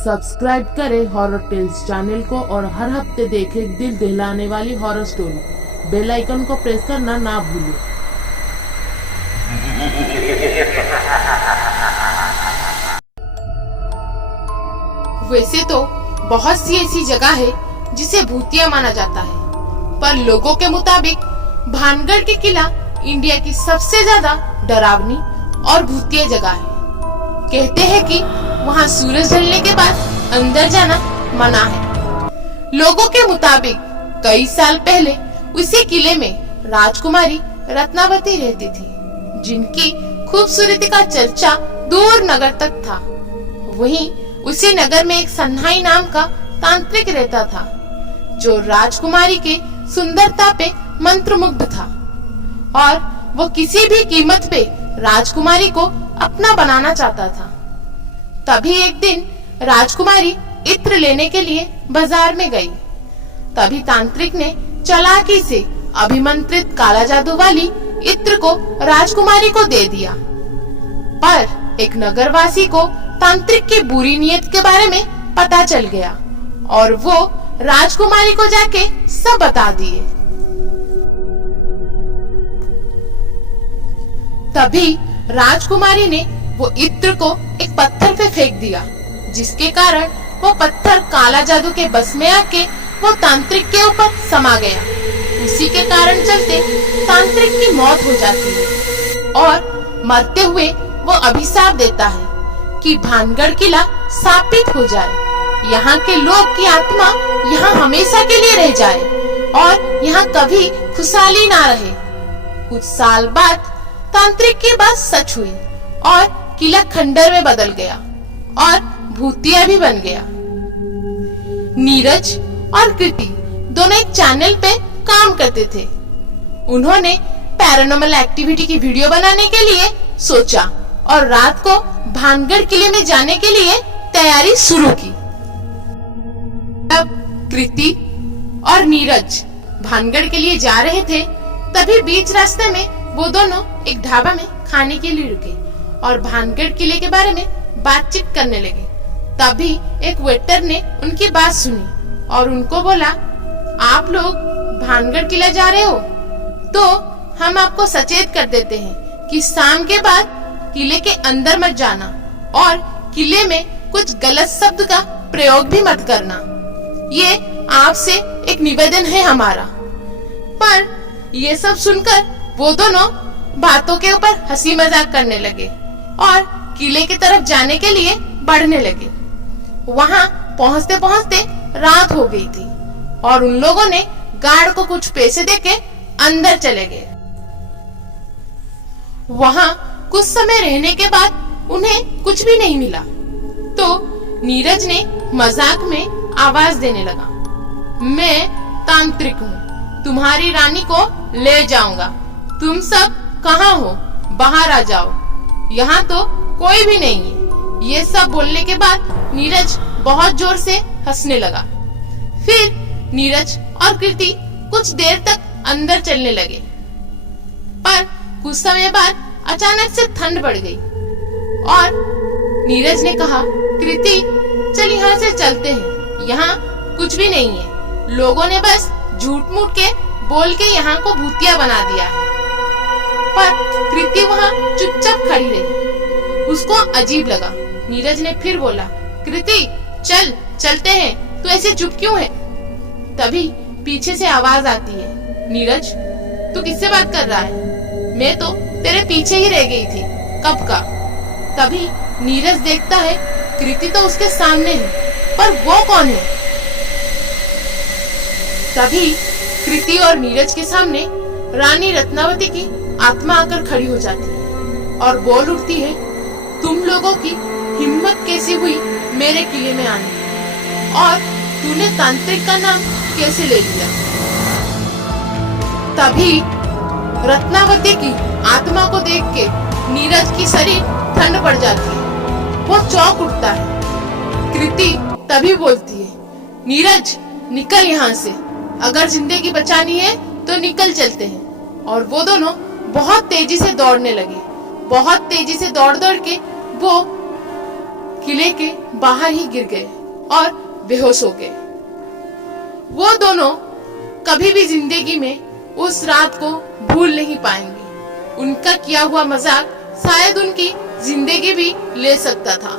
Subscribe करें horror tales channel को और हर हफ्ते देखें दिल दहलाने वाली हॉरर स्टोरी। बेल आइकन को प्रेस करना ना भूलें। वैसे तो बहुत सी ऐसी जगह है जिसे भूतिया माना जाता है, पर लोगों के मुताबिक भानगढ़ के किला इंडिया की सबसे ज्यादा डरावनी और भूतिया जगह है। कहते हैं कि वहाँ सूरज ढलने के बाद अंदर जाना मना है। लोगों के मुताबिक कई साल पहले उसी किले में राजकुमारी रत्नावती रहती थी, जिनकी खूबसूरती का चर्चा दूर नगर तक था। वहीं उसी नगर में एक सन्हाई नाम का तांत्रिक रहता था, जो राजकुमारी के सुंदरता पे मंत्रमुग्ध था और वो किसी भी कीमत पे राजकुमारी को अपना बनाना चाहता था। तभी एक दिन राजकुमारी इत्र लेने के लिए बाजार में गई। तभी तांत्रिक ने चालाकी से अभिमंत्रित काला जादू वाली इत्र को राजकुमारी को दे दिया। पर एक नगरवासी को तांत्रिक की बुरी नीयत के बारे में पता चल गया और वो राजकुमारी को जाके सब बता दिए। तभी राजकुमारी ने वो इत्र को एक पत्थर पे फेंक दिया, जिसके कारण वो पत्थर काला जादू के बस में आके वो तांत्रिक के ऊपर समा गया। उसी के कारण चलते तांत्रिक की मौत हो जाती है और मरते हुए वो अभिशाप देता है कि भानगढ़ किला शापित हो जाए, यहाँ के लोग की आत्मा यहाँ हमेशा के लिए रह जाए और यहाँ कभी खुशहाली ना रहे। कुछ साल बाद तांत्रिक की बात सच हुई और किला खंडर में बदल गया और भूतिया भी बन गया। नीरज और कृति दोनों एक चैनल पे काम करते थे। उन्होंने पैरानॉर्मल एक्टिविटी की वीडियो बनाने के लिए सोचा और रात को भानगढ़ किले में जाने के लिए तैयारी शुरू की। तब कृति और नीरज भानगढ़ के लिए जा रहे थे। तभी बीच रास्ते में वो दोनों एक ढाबा में खाने के लिए रुके और भानगढ़ किले के बारे में बातचीत करने लगे। तभी एक वेटर ने उनकी बात सुनी और उनको बोला, आप लोग भानगढ़ किला जा रहे हो तो हम आपको सचेत कर देते हैं कि शाम के बाद किले के अंदर मत जाना और किले में कुछ गलत शब्द का प्रयोग भी मत करना। ये आपसे एक निवेदन है हमारा। पर ये सब सुनकर वो दोनों बातों के ऊपर हंसी मजाक करने लगे और किले की तरफ जाने के लिए बढ़ने लगे। वहाँ पहुँचते पहुँचते रात हो गई थी और उन लोगों ने गार्ड को कुछ पैसे देके अंदर चले गए। वहाँ कुछ समय रहने के बाद उन्हें कुछ भी नहीं मिला तो नीरज ने मजाक में आवाज देने लगा, मैं तांत्रिक हूँ, तुम्हारी रानी को ले जाऊंगा। तुम सब कहाँ हो? बाहर आ जाओ, यहाँ तो कोई भी नहीं है। ये सब बोलने के बाद नीरज बहुत जोर से हंसने लगा। फिर नीरज और कृति कुछ देर तक अंदर चलने लगे, पर कुछ समय बाद अचानक से ठंड बढ़ गई और नीरज ने कहा, कृति चल यहाँ से चलते हैं, यहाँ कुछ भी नहीं है। लोगों ने बस झूठ मूठ के बोल के यहाँ को भूतिया बना दिया है। पर कृति वहाँ चुपचाप खड़ी रही। उसको अजीब लगा। नीरज ने फिर बोला, कृति चल चलते हैं, तू ऐसे चुप क्यों है? तभी पीछे से आवाज आती है, नीरज तू किससे बात कर रहा है? मैं तो तेरे पीछे ही रह गई थी कब का। तभी नीरज देखता है कृति तो उसके सामने है, पर वो कौन है? तभी कृति और नीरज के सामने रानी रत्नावती की आत्मा आकर खड़ी हो जाती है और बोल उठती है, तुम लोगों की हिम्मत कैसी हुई मेरे किले में आने की? और तूने तांत्रिक का नाम कैसे ले लिया? तभी रत्नावती की आत्मा को देख के नीरज की शरीर ठंड पड़ जाती है। वो चौंक उठता है। कृति तभी बोलती है, नीरज निकल यहाँ से, अगर जिंदगी बचानी है तो निकल चलते हैं। और वो दोनों बहुत तेजी से दौड़ने लगे। बहुत तेजी से दौड़ दौड़ के वो किले के बाहर ही गिर गए और बेहोश हो गए। वो दोनों कभी भी जिंदगी में उस रात को भूल नहीं पाएंगे। उनका किया हुआ मजाक शायद उनकी जिंदगी भी ले सकता था।